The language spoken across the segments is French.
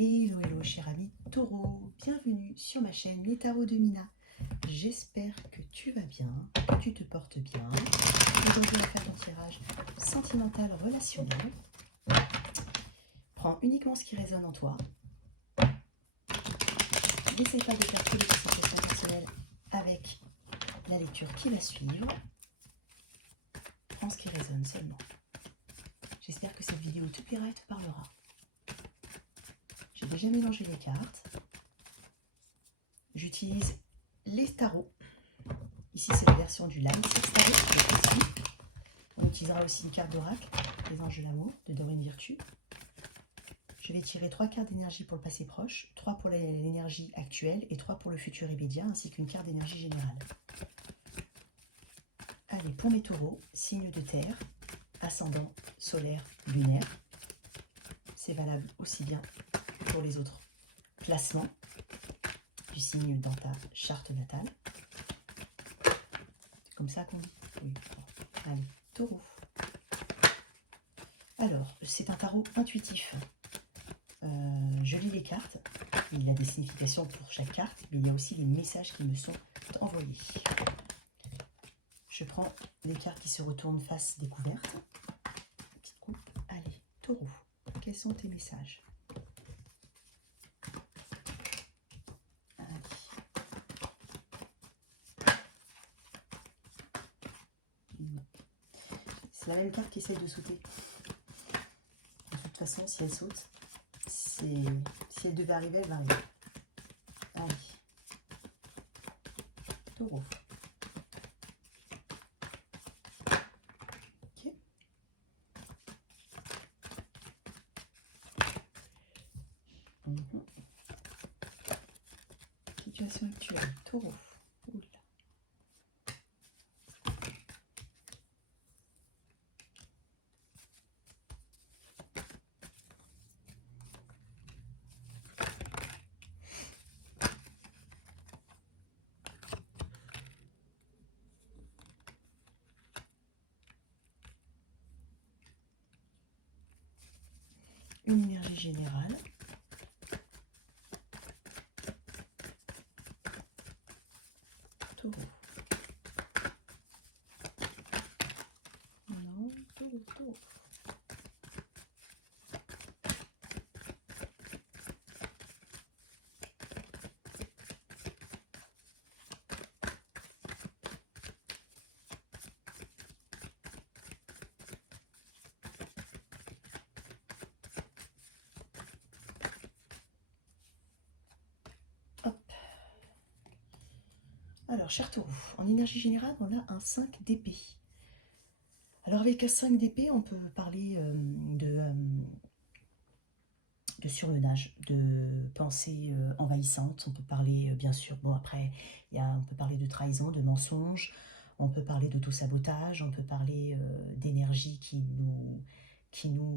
Hello, hello, cher ami Taureau, bienvenue sur ma chaîne Les Tarots de Mina. J'espère que tu vas bien, que tu te portes bien. Aujourd'hui, on va faire ton tirage sentimental relationnel. Prends uniquement ce qui résonne en toi. N'essaye pas de faire toutes les situations personnelles avec la lecture qui va suivre. Prends ce qui résonne seulement. J'espère que cette vidéo te plaira et te parlera. J'ai déjà mélangé les cartes. J'utilise les tarots. Ici, c'est la version du Light Six Tarot. On utilisera aussi une carte d'oracle, les anges de l'amour, de Dorine Virtue. Je vais tirer 3 cartes d'énergie pour le passé proche, 3 pour l'énergie actuelle et 3 pour le futur immédiat, ainsi qu'une carte d'énergie générale. Allez, pour mes taureaux, signe de terre, ascendant, solaire, lunaire. C'est valable aussi bien pour les autres placements du signe dans ta charte natale. C'est comme ça qu'on dit. Oui. Allez, taureau. Alors, c'est un tarot intuitif. Je lis les cartes. Il y a des significations pour chaque carte, mais il y a aussi les messages qui me sont envoyés. Je prends les cartes qui se retournent face découverte. Petite coupe. Allez, taureau. Quels sont tes messages? C'est la même carte qui essaye de sauter. De toute façon, si elle saute, si elle devait arriver, elle va arriver. Allez. Taureau. Ok. Situation actuelle. Taureau. Oula. Une énergie générale. Taureau. Non, taureau, taureau. Hop. Alors, cher taureau, en énergie générale, on a un 5 d'épée. Alors, avec un 5 d'épée, on peut parler de surmenage, de pensée envahissante. On peut parler, bien sûr, bon après, on peut parler de trahison, de mensonge, on peut parler d'autosabotage, on peut parler d'énergie qui nous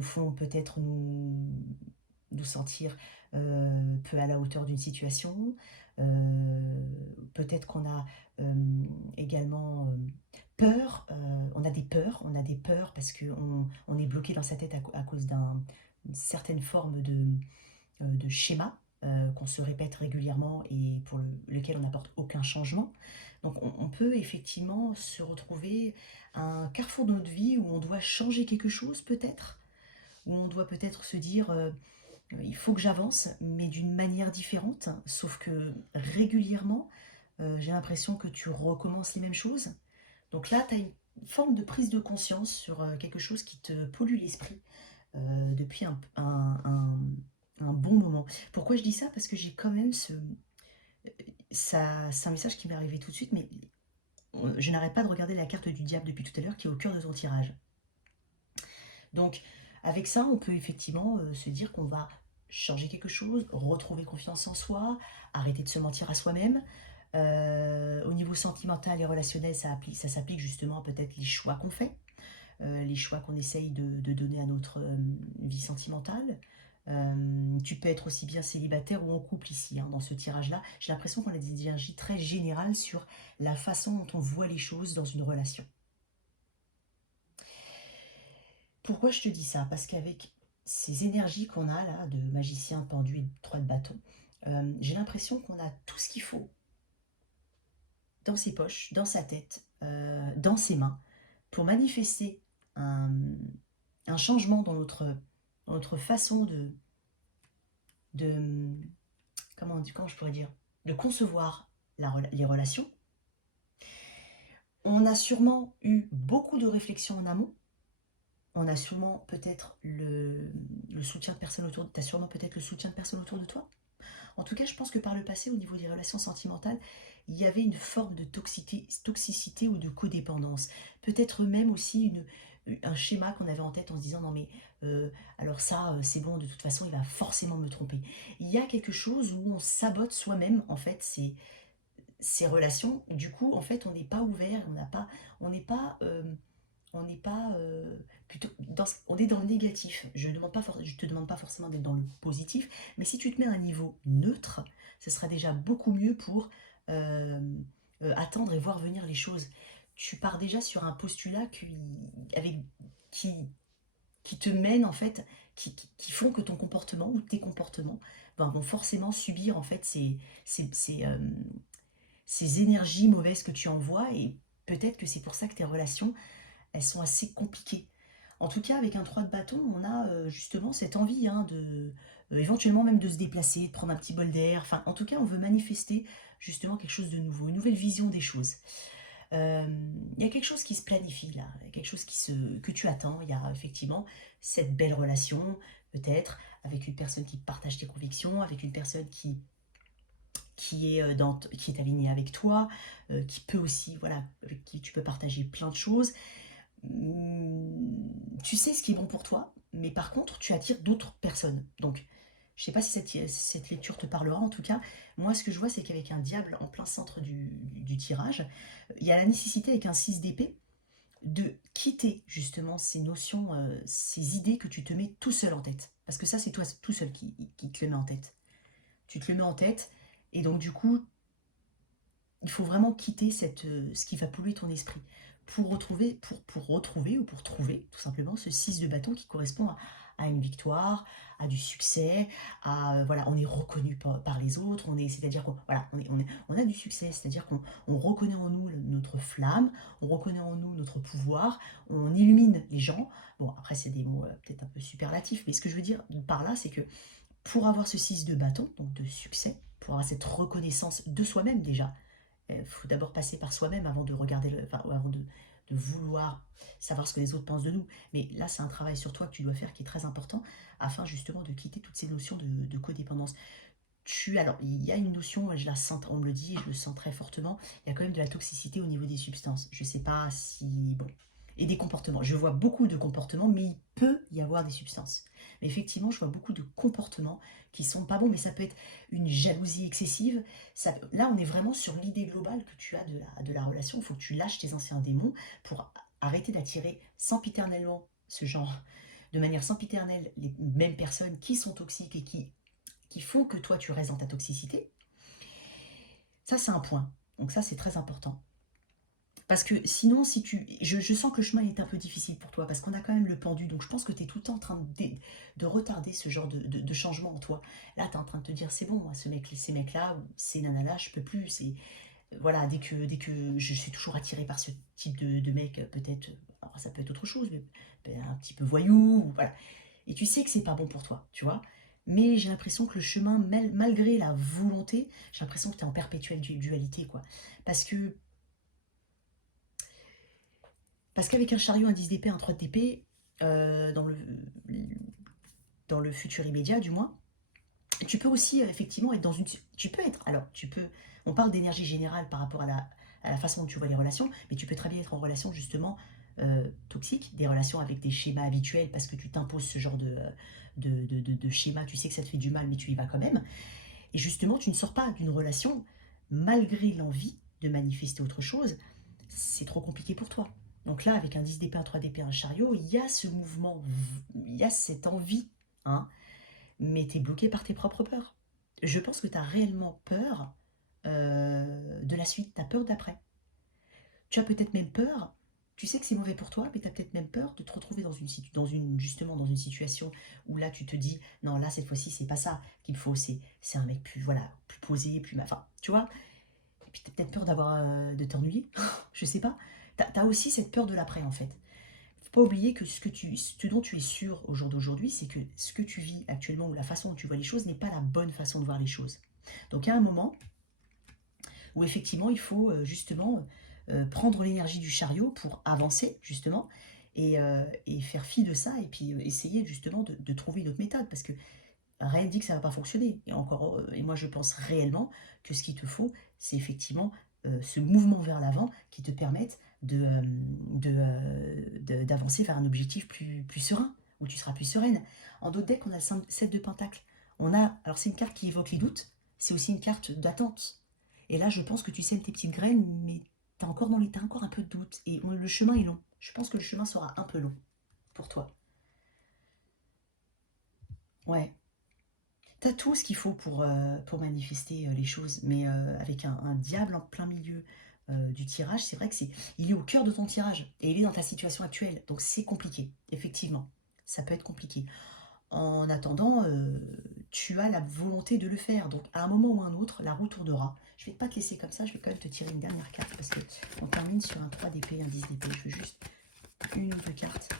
font peut-être nous sentir peu à la hauteur d'une situation. Peut-être qu'on a également peur, on a des peurs parce qu'on est bloqué dans sa tête à cause d'une certaine forme de schéma qu'on se répète régulièrement et pour lequel on n'apporte aucun changement. Donc on peut effectivement se retrouver à un carrefour de notre vie où on doit changer quelque chose peut-être, où on doit peut-être se dire il faut que j'avance, mais d'une manière différente, sauf que régulièrement, j'ai l'impression que tu recommences les mêmes choses. Donc là, tu as une forme de prise de conscience sur quelque chose qui te pollue l'esprit depuis un bon moment. Pourquoi je dis ça? Parce que j'ai quand même c'est un message qui m'est arrivé tout de suite, mais je n'arrête pas de regarder la carte du diable depuis tout à l'heure qui est au cœur de ton tirage. Donc, avec ça, on peut effectivement se dire qu'on va changer quelque chose, retrouver confiance en soi, arrêter de se mentir à soi-même. Au niveau sentimental et relationnel, ça s'applique justement peut-être les choix qu'on fait, les choix qu'on essaye de donner à notre vie sentimentale. Tu peux être aussi bien célibataire ou en couple ici, hein, dans ce tirage-là. J'ai l'impression qu'on a des énergies très générales sur la façon dont on voit les choses dans une relation. Pourquoi je te dis ça? Parce qu'avec ces énergies qu'on a là, de magicien pendu et de 3 de bâton, j'ai l'impression qu'on a tout ce qu'il faut dans ses poches, dans sa tête, dans ses mains, pour manifester un, un changement dans notre façon de comment je pourrais dire, de concevoir les relations. On a sûrement eu beaucoup de réflexions en amont. On a sûrement peut-être le soutien de personnes autour de toi. Tu as sûrement peut-être le soutien de personnes autour de toi. En tout cas, je pense que par le passé, au niveau des relations sentimentales, il y avait une forme de toxicité ou de codépendance. Peut-être même aussi un schéma qu'on avait en tête en se disant non mais alors ça c'est bon, de toute façon il va forcément me tromper. Il y a quelque chose où on sabote soi-même en fait ces relations. Du coup en fait on n'est pas ouvert, on n'est pas on n'est pas plutôt on est dans le négatif. Je te demande pas forcément d'être dans le positif, mais si tu te mets à un niveau neutre, ce sera déjà beaucoup mieux pour euh, attendre et voir venir les choses. Tu pars déjà sur un postulat avec, qui, qui te mène en fait, qui font que ton comportement ou tes comportements vont forcément subir en fait ces énergies mauvaises que tu envoies, et peut-être que c'est pour ça que tes relations elles sont assez compliquées. En tout cas, avec un 3 de bâton, on a justement cette envie hein, éventuellement même de se déplacer, de prendre un petit bol d'air. Enfin, en tout cas, on veut manifester justement quelque chose de nouveau, une nouvelle vision des choses. Euh, Il y a quelque chose qui se planifie là, il y a quelque chose que tu attends. Il y a effectivement cette belle relation, peut-être, avec une personne qui partage tes convictions, avec une personne qui est alignée avec toi, qui peut aussi, voilà, avec qui tu peux partager plein de choses. Tu sais ce qui est bon pour toi, mais par contre, tu attires d'autres personnes. Donc, je sais pas si cette lecture te parlera. En tout cas, moi, ce que je vois, c'est qu'avec un diable en plein centre du tirage, il y a la nécessité, avec un 6 d'épée, de quitter justement ces notions, ces idées que tu te mets tout seul en tête. Parce que ça, c'est toi tout seul qui te le met en tête. Tu te le mets en tête, et donc du coup, il faut vraiment quitter ce qui va polluer ton esprit pour retrouver ou pour trouver tout simplement ce 6 de bâton qui correspond à une victoire, à du succès, voilà, on est reconnu par les autres, c'est-à-dire qu'on voilà, on a du succès, c'est-à-dire qu'on reconnaît en nous notre flamme, on reconnaît en nous notre pouvoir, on illumine les gens. Bon, après, c'est des mots peut-être un peu superlatifs, mais ce que je veux dire par là, c'est que pour avoir ce 6 de bâton, donc de succès, pour avoir cette reconnaissance de soi-même déjà, il faut d'abord passer par soi-même avant de regarder enfin, avant de vouloir savoir ce que les autres pensent de nous. Mais là, c'est un travail sur toi que tu dois faire qui est très important afin justement de quitter toutes ces notions de codépendance. Alors, il y a une notion, je la sens, on me le dit, et je le sens très fortement, il y a quand même de la toxicité au niveau des substances. Je sais pas si, bon, et des comportements. Je vois beaucoup de comportements, mais il peut y avoir des substances. Mais effectivement, je vois beaucoup de comportements qui sont pas bons, mais ça peut être une jalousie excessive. Là, on est vraiment sur l'idée globale que tu as de la relation. Il faut que tu lâches tes anciens démons pour arrêter d'attirer sempiternellement ce genre, de manière sempiternelle, les mêmes personnes qui sont toxiques et qui font que toi tu restes dans ta toxicité. Ça, c'est un point. Donc ça, c'est très important. Parce que sinon, je sens que le chemin est un peu difficile pour toi, parce qu'on a quand même le pendu, donc je pense que tu es tout le temps en train de retarder ce genre de changement en toi. Là, tu es en train de te dire, c'est bon, moi, ces mecs-là, ou ces nanas-là, je peux plus. Voilà, dès que je suis toujours attirée par ce type de mec, peut-être, alors ça peut être autre chose, mais un petit peu voyou, voilà. Et tu sais que c'est pas bon pour toi, tu vois. Mais j'ai l'impression que le chemin, malgré la volonté, j'ai l'impression que tu es en perpétuelle dualité, quoi. Parce que Parce qu'avec un chariot, un 10 d'épée, un 3 d'épée, dans le futur immédiat du moins, tu peux aussi effectivement être dans une... Tu peux être... Alors, tu peux... On parle d'énergie générale par rapport à la façon dont tu vois les relations, mais tu peux très bien être en relation justement toxique, des relations avec des schémas habituels parce que tu t'imposes ce genre de schéma, tu sais que ça te fait du mal, mais tu y vas quand même. Et justement, tu ne sors pas d'une relation malgré l'envie de manifester autre chose. C'est trop compliqué pour toi. Donc là, avec un 10 d'épée, un 3 d'épée, un chariot, il y a ce mouvement, il y a cette envie, hein, mais tu es bloqué par tes propres peurs. Je pense que tu as réellement peur de la suite, tu as peur d'après. Tu as peut-être même peur, Tu sais que c'est mauvais pour toi, mais tu as peut-être même peur de te retrouver dans une, justement dans une situation où là, tu te dis, non, là, cette fois-ci, c'est pas ça qu'il me faut, c'est un mec plus, voilà, plus posé, plus... Enfin, tu vois. Et puis, tu as peut-être peur d'avoir, de t'ennuyer, je sais pas. Tu as aussi cette peur de l'après, en fait. Faut pas oublier que ce dont tu es sûr au jour d'aujourd'hui, c'est que ce que tu vis actuellement ou la façon dont tu vois les choses n'est pas la bonne façon de voir les choses. Donc, il y a un moment où effectivement il faut justement prendre l'énergie du chariot pour avancer justement et faire fi de ça et puis essayer justement de trouver une autre méthode parce que rien ne dit que ça ne va pas fonctionner. Et encore, et moi je pense réellement que ce qu'il te faut, c'est effectivement ce mouvement vers l'avant qui te permette d'avancer vers un objectif plus serein, où tu seras plus sereine. En d'autres decks, on a le 7 de Pentacle. Alors c'est une carte qui évoque les doutes, c'est aussi une carte d'attente. Et là, je pense que tu sèmes tes petites graines, mais t'as encore un peu de doute. Et le chemin est long. Je pense que le chemin sera un peu long pour toi. Ouais. T'as tout ce qu'il faut pour manifester les choses, mais avec un diable en plein milieu du tirage, c'est vrai que il est au cœur de ton tirage et il est dans ta situation actuelle, donc c'est compliqué, effectivement. Ça peut être compliqué. En attendant, tu as la volonté de le faire, donc à un moment ou un autre, la roue tournera. Je vais pas te laisser comme ça, je vais quand même te tirer une dernière carte parce que on termine sur un 3 d'épée, un 10 d'épée. Je veux juste une ou deux cartes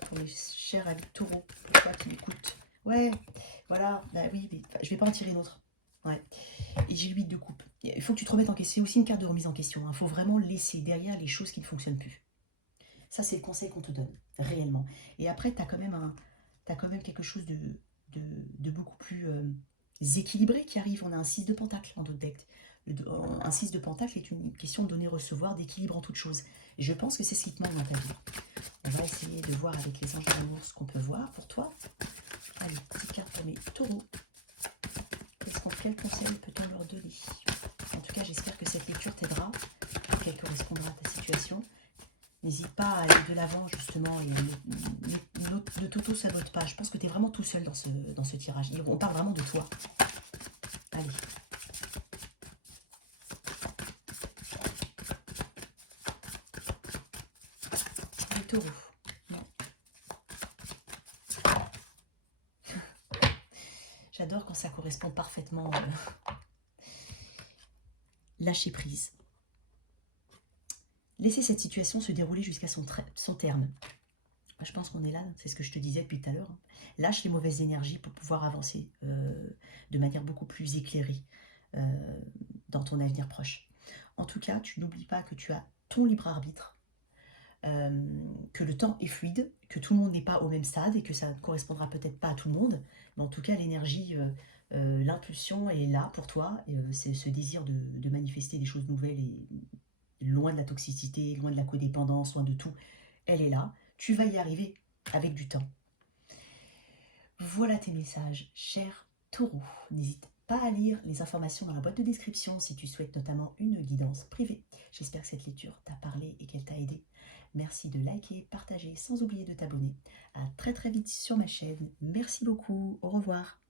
pour les chers amis taureaux, pour toi qui m'écoutes. Ouais, voilà, bah oui, mais je vais pas en tirer une autre. Ouais. Et j'ai l'huile de coupe. Il faut que tu te remettes en question. C'est aussi une carte de remise en question. Il faut vraiment laisser derrière les choses qui ne fonctionnent plus. Ça, c'est le conseil qu'on te donne, réellement. Et après, tu as quand même quelque chose de beaucoup plus équilibré qui arrive. On a un 6 de pentacle dans d'autres decks. Un 6 de pentacle est une question de donner-recevoir, d'équilibre en toute chose. Et je pense que c'est ce qui te manque dans ta vie. On va essayer de voir avec les anges de l'amour ce qu'on peut voir pour toi. Allez, petite carte pour mes taureaux. Quel conseil peut-on leur donner? En tout cas, j'espère que cette lecture t'aidera, qu'elle correspondra à ta situation. N'hésite pas à aller de l'avant, justement, et ne t'auto-sabote pas. Je pense que tu es vraiment tout seul dans ce tirage. On parle vraiment de toi. Allez. Les taureaux. Non. J'adore quand ça correspond parfaitement. Lâcher prise. Laisser cette situation se dérouler jusqu'à son terme. Je pense qu'on est là, c'est ce que je te disais depuis tout à l'heure. Lâche les mauvaises énergies pour pouvoir avancer de manière beaucoup plus éclairée dans ton avenir proche. En tout cas, tu n'oublies pas que tu as ton libre arbitre, que le temps est fluide, que tout le monde n'est pas au même stade et que ça ne correspondra peut-être pas à tout le monde, mais en tout cas l'énergie, l'impulsion est là pour toi, c'est ce désir de manifester des choses nouvelles et loin de la toxicité, loin de la codépendance, loin de tout, elle est là, tu vas y arriver avec du temps. Voilà tes messages, cher taureau. N'hésite pas à lire les informations dans la boîte de description si tu souhaites notamment une guidance privée. J'espère que cette lecture t'a parlé et qu'elle t'a aidé. Merci de liker, partager, sans oublier de t'abonner. À très très vite sur ma chaîne. Merci beaucoup. Au revoir.